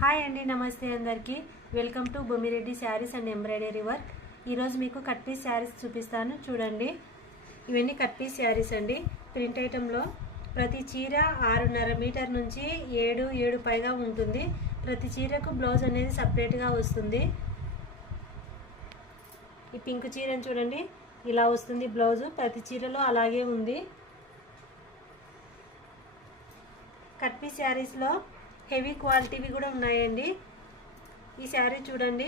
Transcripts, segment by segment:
Hi అండి, నమస్తే అందరికీ. Welcome to Bommireddy saris and embroidery work. ఈరోజు మీకు కట్ పీస్ శారీస్ చూపిస్తాను, చూడండి. ఇవన్నీ కట్ పీస్ శారీస్ అండి. ప్రింట్ ఐటెంలో ప్రతి చీర 6.5 మీటర్ నుంచి 7 పైగా ఉంటుంది. ప్రతి చీరకు బ్లౌజ్ అనేది సపరేట్గా వస్తుంది. ఈ పింక్ చీరను చూడండి, ఇలా వస్తుంది బ్లౌజు. ప్రతి చీరలో అలాగే ఉంది. కట్ పీస్ శారీస్లో హెవీ క్వాలిటీవి కూడా ఉన్నాయండి. ఈ శారీ చూడండి,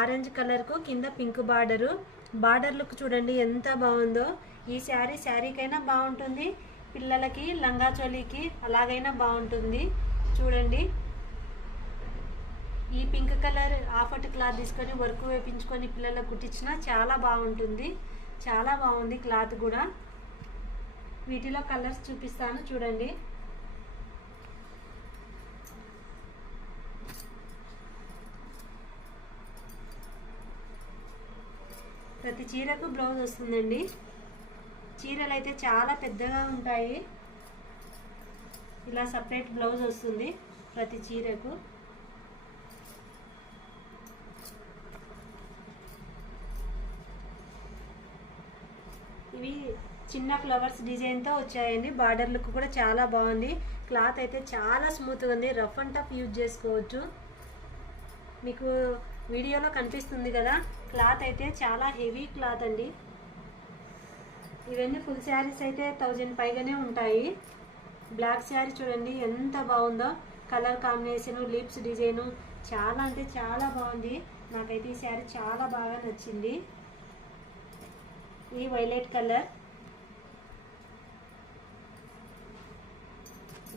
ఆరెంజ్ కలర్కు కింద పింక్ బార్డర్ లుక్ చూడండి ఎంత బాగుందో. ఈ శారీకైనా బాగుంటుంది, పిల్లలకి లంగా చోలీకి అలాగైనా బాగుంటుంది. చూడండి, ఈ పింక్ కలర్ ఆఫట్ క్లాత్ తీసుకొని వర్క్ వేపించుకొని పిల్లలకు కుట్టించినా చాలా బాగుంటుంది. చాలా బాగుంది క్లాత్ కూడా. వీటిలో కలర్స్ చూపిస్తాను, చూడండి. ప్రతి చీరకు బ్లౌజ్ వస్తుందండి. చీరలు అయితే చాలా పెద్దగా ఉంటాయి. ఇలా సపరేట్ బ్లౌజ్ వస్తుంది ప్రతి చీరకు. ఇవి చిన్న ఫ్లవర్స్ డిజైన్తో వచ్చాయండి. బార్డర్ లుక్ కూడా చాలా బాగుంది. క్లాత్ అయితే చాలా స్మూత్గా ఉంది. రఫ్ అండ్ టఫ్ యూజ్ చేసుకోవచ్చు. మీకు వీడియోలో కనిపిస్తుంది కదా, క్లాత్ అయితే చాలా హెవీ క్లాత్ అండి. ఇవన్నీ ఫుల్ శారీస్ అయితే 1000 పైగానే ఉంటాయి. బ్లాక్ శారీ చూడండి ఎంత బాగుందో. కలర్ కాంబినేషను, లీప్స్ డిజైను చాలా అంటే చాలా బాగుంది. నాకైతే ఈ శారీ చాలా బాగా నచ్చింది. ఈ వైలెట్ కలర్,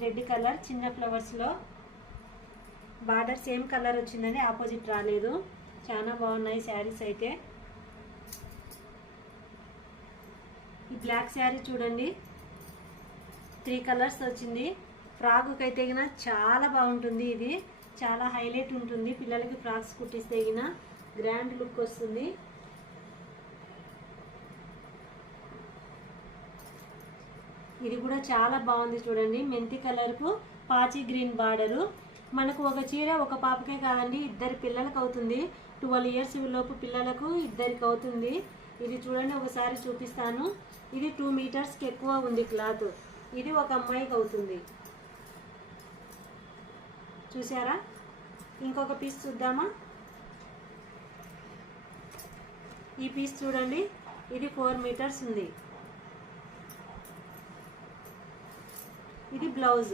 రెడ్ కలర్ చిన్న ఫ్లవర్స్లో బార్డర్ సేమ్ కలర్ వచ్చిందని ఆపోజిట్ రాలేదు. చాలా బాగున్నాయి శారీస్ అయితే. ఈ బ్లాక్ శారీ చూడండి, 3 కలర్స్ వచ్చింది. ఫ్రాక్కి అయితే గిన చాలా బాగుంటుంది. ఇది చాలా హైలైట్ ఉంటుంది. పిల్లలకి ఫ్రాక్స్ కుట్టిస్తే గిన గ్రాండ్ లుక్ వస్తుంది. ఇది కూడా చాలా బాగుంది చూడండి. మెంతి కలర్కు పాచి గ్రీన్ బార్డరు. మనకు ఒక చీర ఒక పాపకే కాదండి, 2 పిల్లలకు అవుతుంది. 12 ఇయర్స్ లోపు పిల్లలకు 2కి అవుతుంది. ఇది చూడండి, ఒకసారి చూపిస్తాను. ఇది 2 మీటర్స్కి ఎక్కువ ఉంది క్లాత్. ఇది ఒక అమ్మాయికి అవుతుంది. చూసారా? ఇంకొక పీస్ చూద్దామా? ఈ పీస్ చూడండి, ఇది 4 మీటర్స్ ఉంది. ఇది బ్లౌజ్.